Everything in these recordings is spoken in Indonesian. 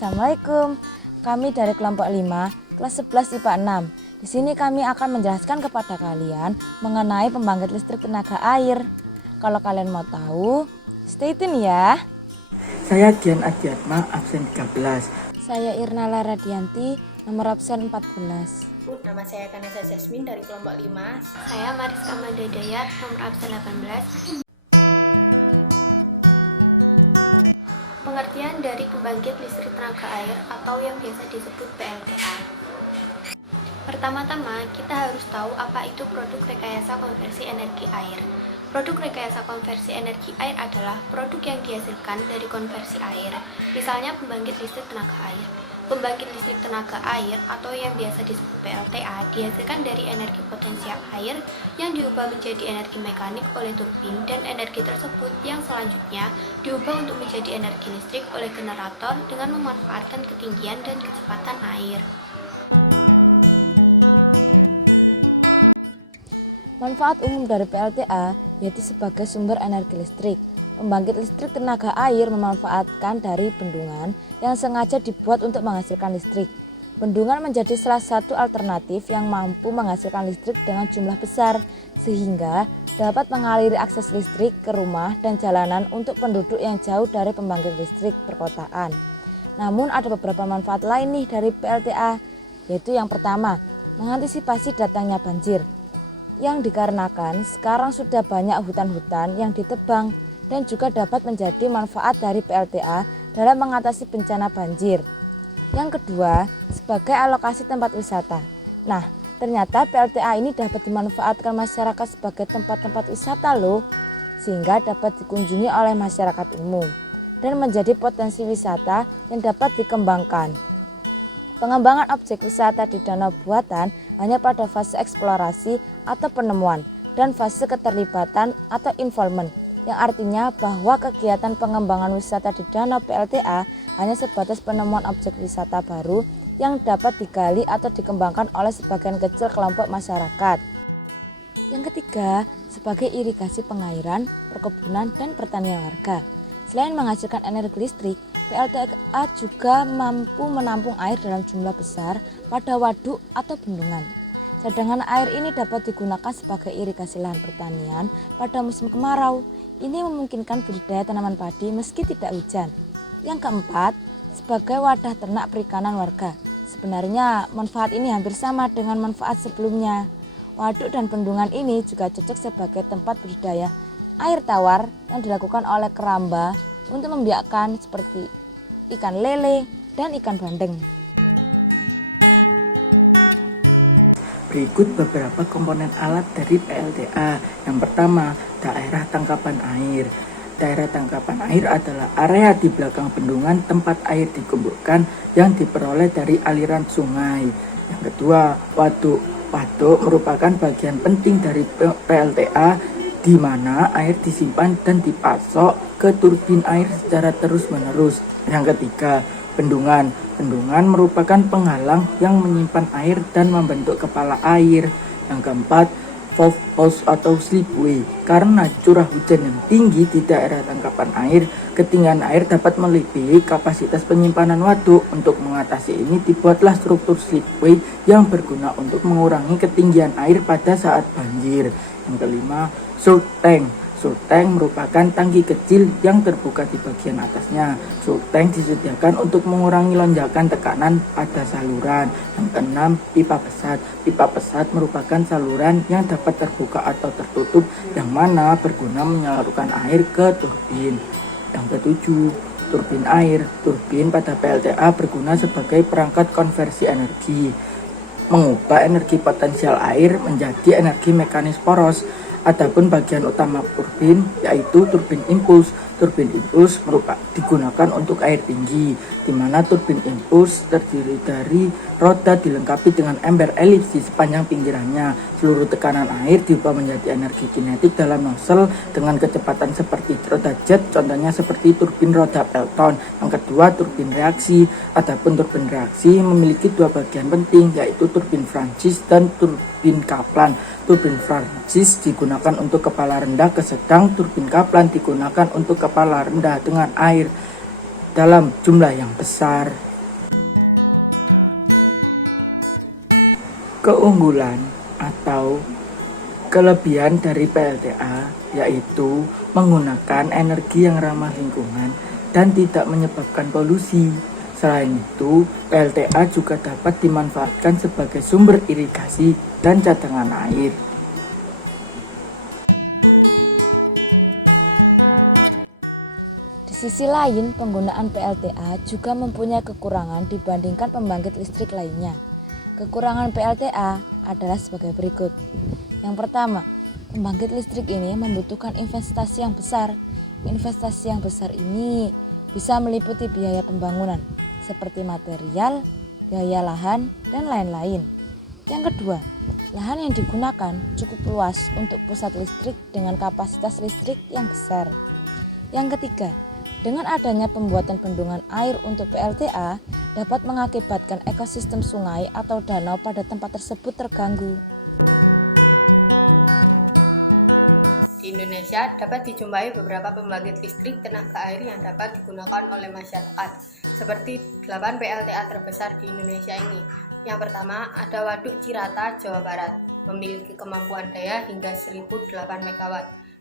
Assalamualaikum. Kami dari kelompok 5, kelas 11 IPA 6. Di sini kami akan menjelaskan kepada kalian mengenai pembangkit listrik tenaga air. Kalau kalian mau tahu, stay tune ya. Saya Dian Adiatma, absen 13. Saya Irna Laradianti, nomor absen 14. Nama saya Kanesa Jasmine dari kelompok 5. Saya Mariska Madadayat, nomor absen 18. Pengertian dari pembangkit listrik tenaga air atau yang biasa disebut PLTA. Pertama-tama, kita harus tahu apa itu produk rekayasa konversi energi air. Produk rekayasa konversi energi air adalah produk yang dihasilkan dari konversi air, misalnya pembangkit listrik tenaga air. Pembangkit listrik tenaga air atau yang biasa disebut PLTA dihasilkan dari energi potensial air yang diubah menjadi energi mekanik oleh turbin, dan energi tersebut yang selanjutnya diubah untuk menjadi energi listrik oleh generator dengan memanfaatkan ketinggian dan kecepatan air. Manfaat umum dari PLTA yaitu sebagai sumber energi listrik. Pembangkit listrik tenaga air memanfaatkan dari bendungan yang sengaja dibuat untuk menghasilkan listrik. Bendungan menjadi salah satu alternatif yang mampu menghasilkan listrik dengan jumlah besar, sehingga dapat mengaliri akses listrik ke rumah dan jalanan untuk penduduk yang jauh dari pembangkit listrik perkotaan. Namun ada beberapa manfaat lain nih dari PLTA, yaitu yang pertama, mengantisipasi datangnya banjir. Yang dikarenakan sekarang sudah banyak hutan-hutan yang ditebang, dan juga dapat menjadi manfaat dari PLTA dalam mengatasi bencana banjir. Yang kedua, sebagai alokasi tempat wisata. Nah, ternyata PLTA ini dapat dimanfaatkan masyarakat sebagai tempat-tempat wisata loh, sehingga dapat dikunjungi oleh masyarakat umum dan menjadi potensi wisata yang dapat dikembangkan. Pengembangan objek wisata di danau buatan hanya pada fase eksplorasi atau penemuan dan fase keterlibatan atau involvement, yang artinya bahwa kegiatan pengembangan wisata di danau PLTA hanya sebatas penemuan objek wisata baru yang dapat digali atau dikembangkan oleh sebagian kecil kelompok masyarakat. Yang ketiga, sebagai irigasi pengairan, perkebunan, dan pertanian warga. Selain menghasilkan energi listrik, PLTA juga mampu menampung air dalam jumlah besar pada waduk atau bendungan. Cadangan air ini dapat digunakan sebagai irigasi lahan pertanian pada musim kemarau. Ini memungkinkan budidaya tanaman padi meski tidak hujan. Yang keempat, sebagai wadah ternak perikanan warga. Sebenarnya manfaat ini hampir sama dengan manfaat sebelumnya. Waduk dan bendungan ini juga cocok sebagai tempat budidaya air tawar yang dilakukan oleh keramba untuk membiakkan seperti ikan lele dan ikan bandeng. Berikut beberapa komponen alat dari PLTA. Yang pertama, daerah tangkapan air. Daerah tangkapan air adalah area di belakang bendungan tempat air dikumpulkan yang diperoleh dari aliran sungai. Yang kedua, waduk. Waduk merupakan bagian penting dari PLTA di mana air disimpan dan dipasok ke turbin air secara terus-menerus. Yang ketiga, bendungan. Bendungan merupakan penghalang yang menyimpan air dan membentuk kepala air. Yang keempat, valve house atau slipway. Karena curah hujan yang tinggi di daerah tangkapan air, ketinggian air dapat melebihi kapasitas penyimpanan waduk. Untuk mengatasi ini dibuatlah struktur slipway yang berguna untuk mengurangi ketinggian air pada saat banjir. Yang kelima, surge tank. Surge tank merupakan tangki kecil yang terbuka di bagian atasnya. Surge tank disediakan untuk mengurangi lonjakan tekanan pada saluran. Yang keenam, pipa pesat. Pipa pesat merupakan saluran yang dapat terbuka atau tertutup yang mana berguna menyalurkan air ke turbin. Yang ketujuh, turbin air. Turbin pada PLTA berguna sebagai perangkat konversi energi, mengubah energi potensial air menjadi energi mekanis poros. Adapun bagian utama turbin yaitu turbin impuls. Turbin impuls digunakan untuk air tinggi, di mana turbin impuls terdiri dari roda dilengkapi dengan ember elips di sepanjang pinggirannya. Seluruh tekanan air diubah menjadi energi kinetik dalam nozzle dengan kecepatan seperti roda jet, contohnya seperti turbin roda Pelton. Yang kedua, turbin reaksi. Adapun turbin reaksi memiliki dua bagian penting, yaitu turbin Francis dan turbin Kaplan. Turbin Francis digunakan untuk kepala rendah ke sedang, turbin Kaplan digunakan untuk kepala rendah dengan air dalam jumlah yang besar. Keunggulan atau kelebihan dari PLTA yaitu menggunakan energi yang ramah lingkungan dan tidak menyebabkan polusi. Selain itu, PLTA juga dapat dimanfaatkan sebagai sumber irigasi dan cadangan air. Di sisi lain, penggunaan PLTA juga mempunyai kekurangan dibandingkan pembangkit listrik lainnya. Kekurangan PLTA adalah sebagai berikut. Yang pertama, pembangkit listrik ini membutuhkan investasi yang besar. Investasi yang besar ini bisa meliputi biaya pembangunan, seperti material, biaya lahan, dan lain-lain. Yang kedua, lahan yang digunakan cukup luas untuk pusat listrik dengan kapasitas listrik yang besar. Yang ketiga, dengan adanya pembuatan bendungan air untuk PLTA dapat mengakibatkan ekosistem sungai atau danau pada tempat tersebut terganggu. Di Indonesia dapat dijumpai beberapa pembangkit listrik tenaga air yang dapat digunakan oleh masyarakat, seperti 8 PLTA terbesar di Indonesia ini. Yang pertama ada Waduk Cirata, Jawa Barat, memiliki kemampuan daya hingga 1008 MW.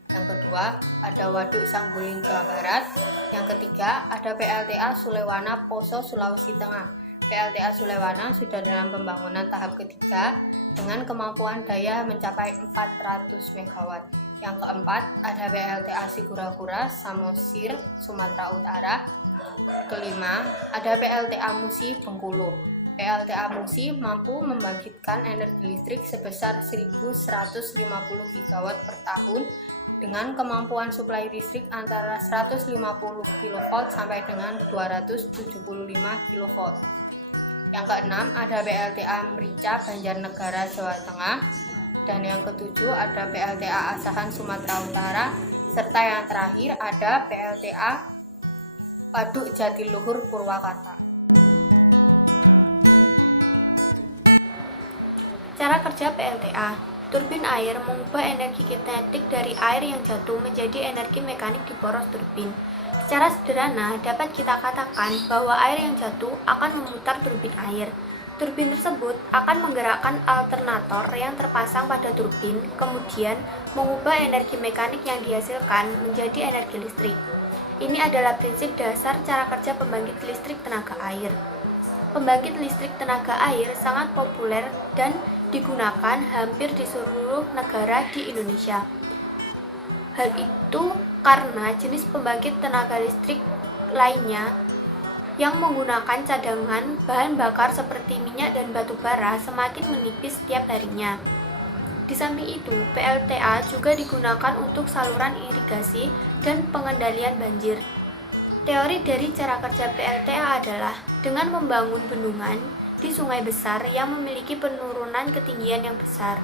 Yang kedua ada Waduk Saguling, Jawa Barat. Yang ketiga ada PLTA Sulewana, Poso, Sulawesi Tengah. PLTA Sulewana sudah dalam pembangunan tahap ketiga dengan kemampuan daya mencapai 400 MW. Yang keempat ada PLTA Sigura-Gura, Samosir, Sumatera Utara. Kelima ada PLTA Musi, Bengkulu. PLTA Musi mampu membangkitkan energi listrik sebesar 1.150 GW per tahun dengan kemampuan suplai listrik antara 150 kV sampai dengan 275 kV. Yang keenam ada PLTA Merica, Banjarnegara, Jawa Tengah. Dan yang ketujuh ada PLTA Asahan, Sumatera Utara. Serta yang terakhir ada PLTA Waduk Jatiluhur, Purwakarta. Cara kerja PLTA. Turbin air mengubah energi kinetik dari air yang jatuh menjadi energi mekanik di poros turbin. Secara sederhana, dapat kita katakan bahwa air yang jatuh akan memutar turbin air. Turbin tersebut akan menggerakkan alternator yang terpasang pada turbin, kemudian mengubah energi mekanik yang dihasilkan menjadi energi listrik. Ini adalah prinsip dasar cara kerja pembangkit listrik tenaga air. Pembangkit listrik tenaga air sangat populer dan digunakan hampir di seluruh negara di Indonesia. Hal itu karena jenis pembangkit tenaga listrik lainnya yang menggunakan cadangan bahan bakar seperti minyak dan batu bara semakin menipis setiap harinya. Di samping itu, PLTA juga digunakan untuk saluran irigasi dan pengendalian banjir. Teori dari cara kerja PLTA adalah dengan membangun bendungan di sungai besar yang memiliki penurunan ketinggian yang besar.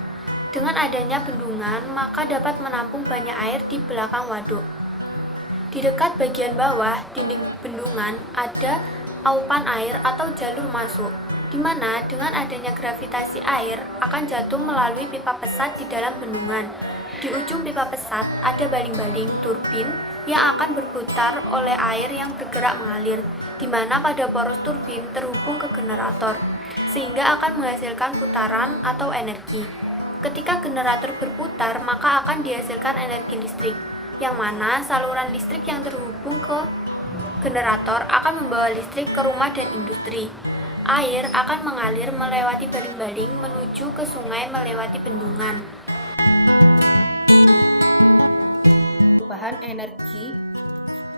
Dengan adanya bendungan, maka dapat menampung banyak air di belakang waduk. Di dekat bagian bawah dinding bendungan ada aupan air atau jalur masuk, di mana dengan adanya gravitasi air akan jatuh melalui pipa pesat di dalam bendungan. Di ujung pipa pesat ada baling-baling turbin yang akan berputar oleh air yang bergerak mengalir, di mana pada poros turbin terhubung ke generator, sehingga akan menghasilkan putaran atau energi. Ketika generator berputar, maka akan dihasilkan energi listrik, yang mana saluran listrik yang terhubung ke generator akan membawa listrik ke rumah dan industri. Air akan mengalir melewati baling-baling menuju ke sungai melewati bendungan. Perubahan energi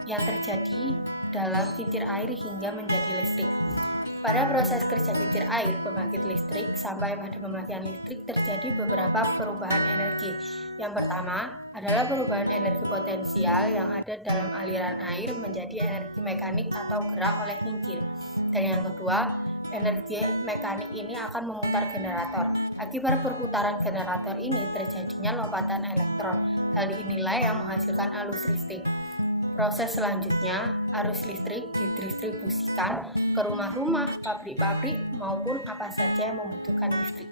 yang terjadi dalam kincir air hingga menjadi listrik. Pada proses kerja kincir air pembangkit listrik sampai pada pemakaian listrik terjadi beberapa perubahan energi. Yang pertama adalah perubahan energi potensial yang ada dalam aliran air menjadi energi mekanik atau gerak oleh kincir. Dan yang kedua, energi mekanik ini akan memutar generator. Akibat perputaran generator ini terjadinya lompatan elektron. Hal inilah yang menghasilkan arus listrik. Proses selanjutnya, arus listrik didistribusikan ke rumah-rumah, pabrik-pabrik, maupun apa saja yang membutuhkan listrik.